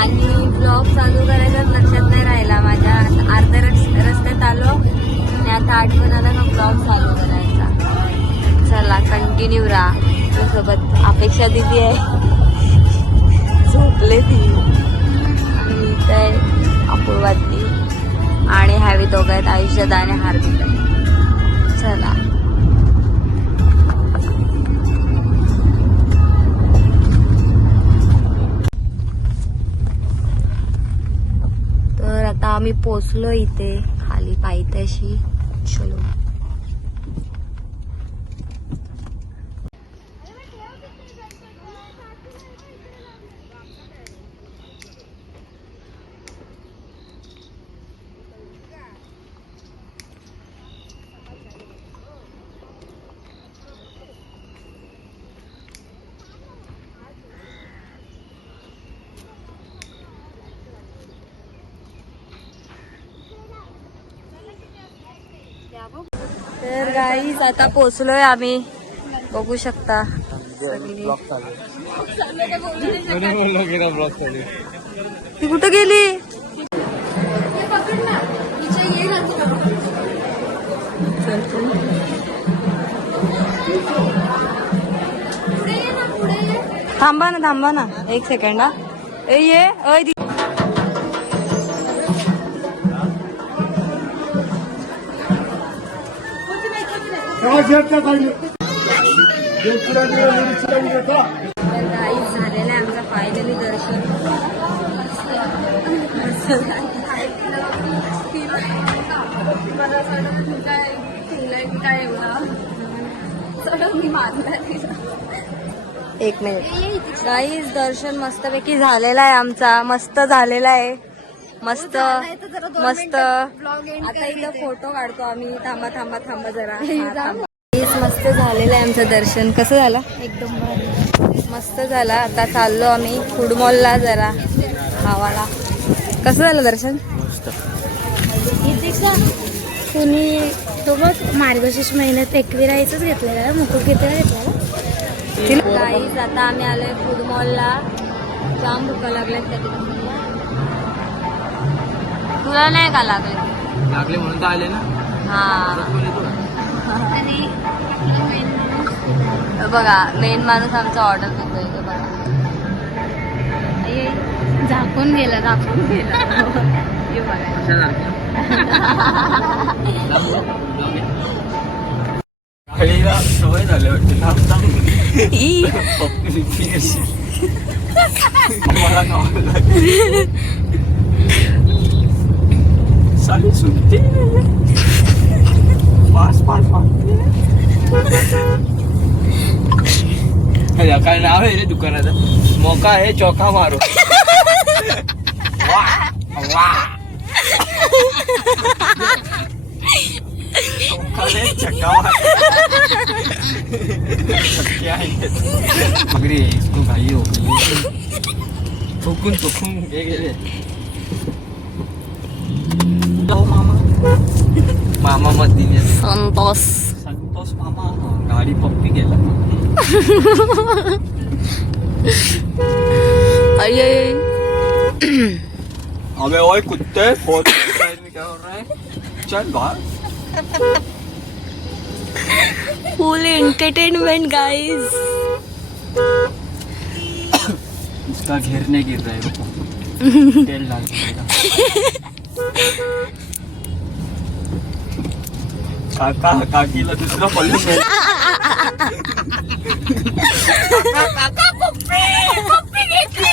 आणि ब्लॉग चालू करायचा लक्षात नाही राहिला माझ्या. अर्ध्या रस्त्यात आलो आणि आता आठवण आला ना ब्लॉग चालू करायचा. चला कंटिन्यू राहा. सोबत अपेक्षा दिदी आहे, झोपले ती. मी काय अपूर्वाती आणि हॅवी दोघं आहेत, आयुष्यात आणि हार्दिक. चला तर आता आम्ही पोचलो इथे खाली पायथ्याशी. चलो तर गाईज आता पोचलोय आम्ही, बघू शकता. ती कुठं गेली? थांबा ना एक सेकंड. ये झालेलं आहे आमचं फायनली दर्शन. एक मिनिट गाईज, दर्शन मस्तपैकी झालेलं आहे आमचा. मस्त झालेला आहे, मस्त मस्त. आता इथं फोटो काढतो आम्ही. थांबा जरा. मस्त झालेलं आहे आमचं दर्शन. कसं झालं? एकदम मस्त झाला. आता चाललो आम्ही फूड मॉलला जरा खावाला. कसं झालं दर्शन? कुणी सोबत मार्गशीर्ष महिन्यात एकविरायचंच घेतलेलं, मुकुट घेतलेला. गाईज आता आम्ही आलोय फूड मॉलला. जाम भूक लागले. तुला नाही का लागले म्हणून तर आले ना. हा बघा मेन माणूस आमचा ऑर्डर देतोय तो बघा. झाकून गेला हे बघा. सवय झाली वाटते. साली सुनते पास काय नाव आहे रे दुकानाचं? मोका आहे चौका मारो. चक्का मगरी इसको भाई हो चुकून गेले. मामा मत दिले. संतोष मामा गाडी पप्पी गेला. अबे ओए कुत्ते फोटो में क्या हो रहा है? चल बाहर. फुल एंटरटेनमेंट गाइस. इसका घेर नहीं गिर रहा है. तेल डाल काका काकीला दुसरा पल्लू काका पप्पी घेतली.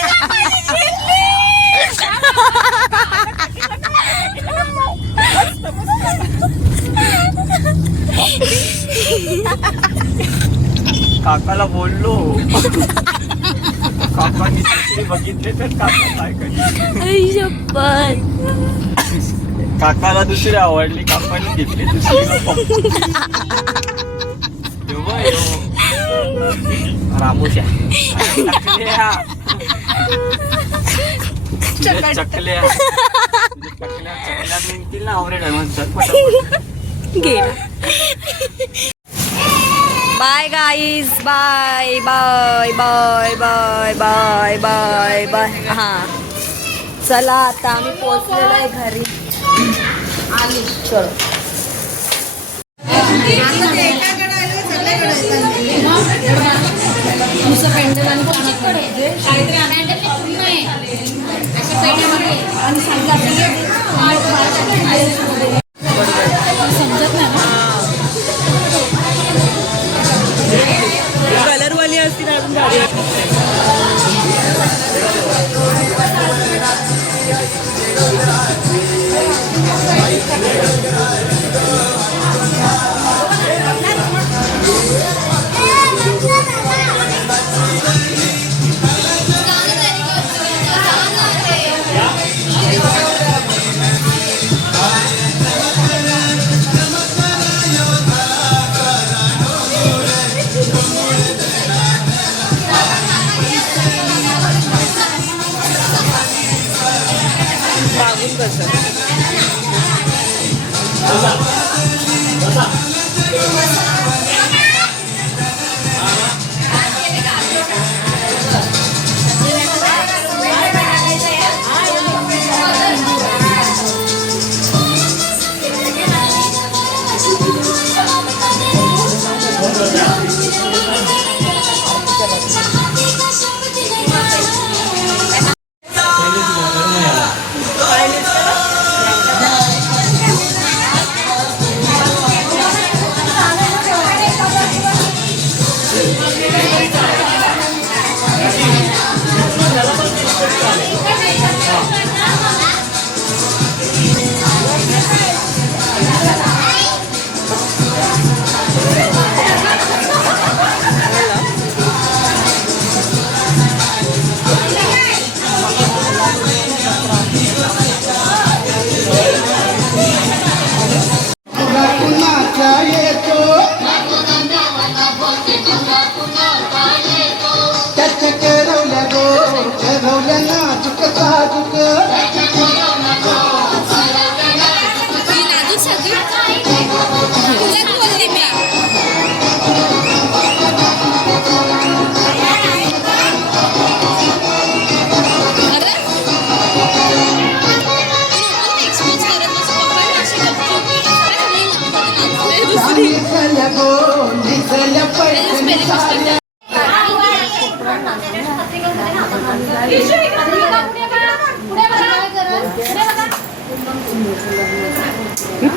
काकाला बोललो. काकांनी दुसरी बघितले तर काका काय करेल? काकाला दुसरी आवडली, काकाने घेतली दुसरी. रामोश्या चकल्या निघतील ना आवरेड गेला. Bye guys, bye bye bye bye bye bye bye. हा चला आता आम्ही पोहोचलेलो आहे घरी. चलो कलरवाली असतील अजून भारी. मागून कसं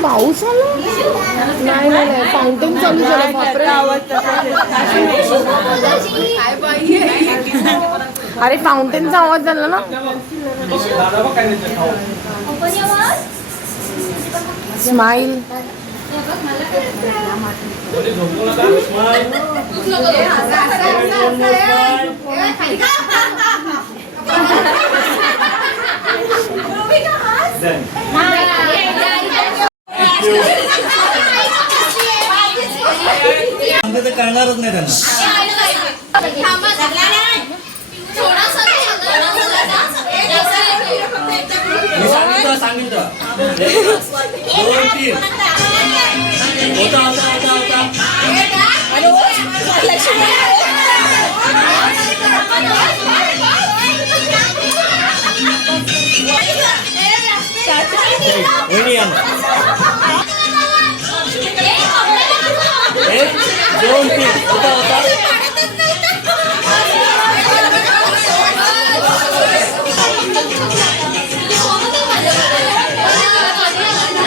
पाऊस आला नाही नाही फाउंटेन चालू झालं. बापरे अरे फाउंटेनचा आवाज झाला ना. स्माइल तर करणारच नाही त्यांना. सांगितलं दोन तीन होता होता.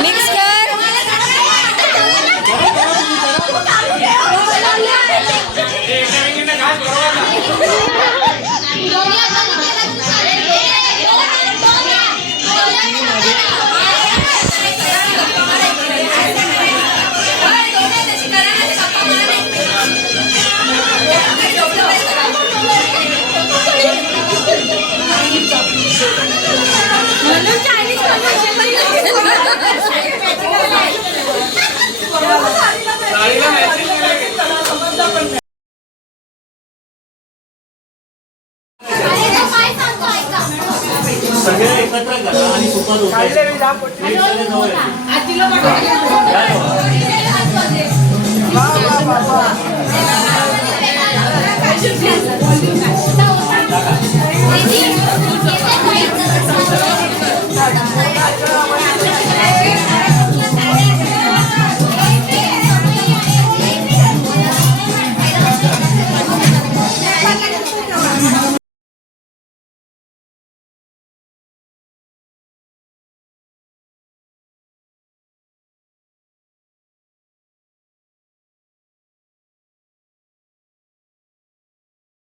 मिक्स कर. सगळे एकत्र करा आणि सुपात Thank you.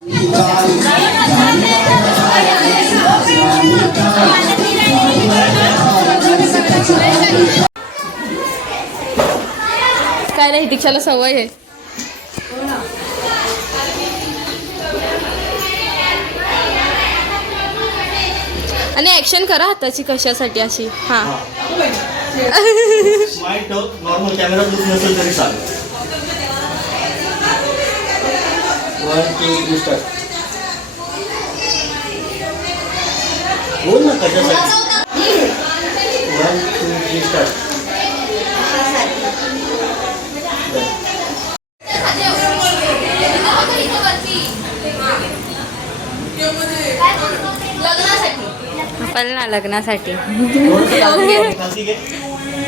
काय नाही दीक्षाला सवय आहे. आणि ऍक्शन करा हाताची कशासाठी अशी. हा स्माइल ठेव, नॉर्मल कॅमेरा दुसरं नसेल तरी चालेल. 1 2 3 स्टार्ट. बोल ना कशासाठी. 1 2 3 स्टार्ट. पण ना लग्नासाठी. खालती घे.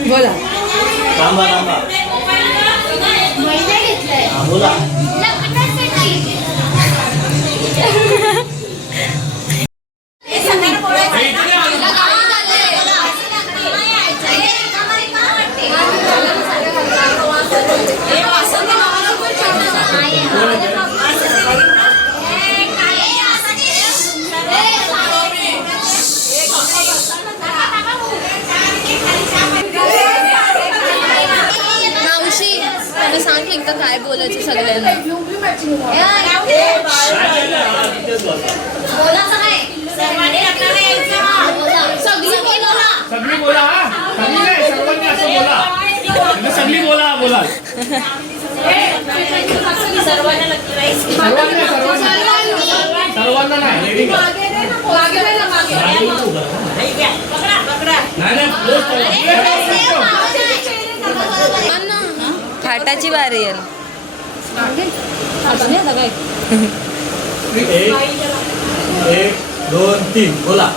बोला. थांबा थांबा. हा, बोला. मावशी त्यांना सांग एकदा काय बोलायचं सगळ्यांना. सगळी बोला हा. सगळी नाही, सर्वांनी असं बोला. तुम्ही सगळी बोला बोला. सर्वांना नाही. रेडी का? नाही नाही, close करा. थाटाची बारी आहे. 1 2 3 बोला.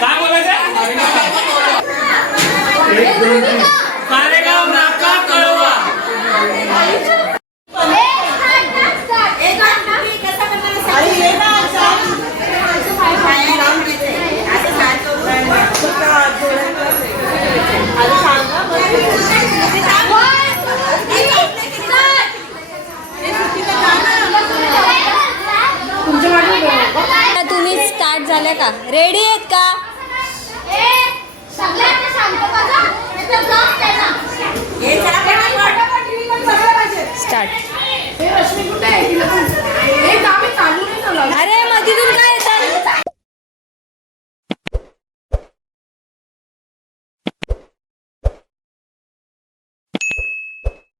काय बोलायचं? 1 2 3 कारेगाव नाका कळवा. तुम्ही स्टार्ट झाल्या का? रेडी आहेत का?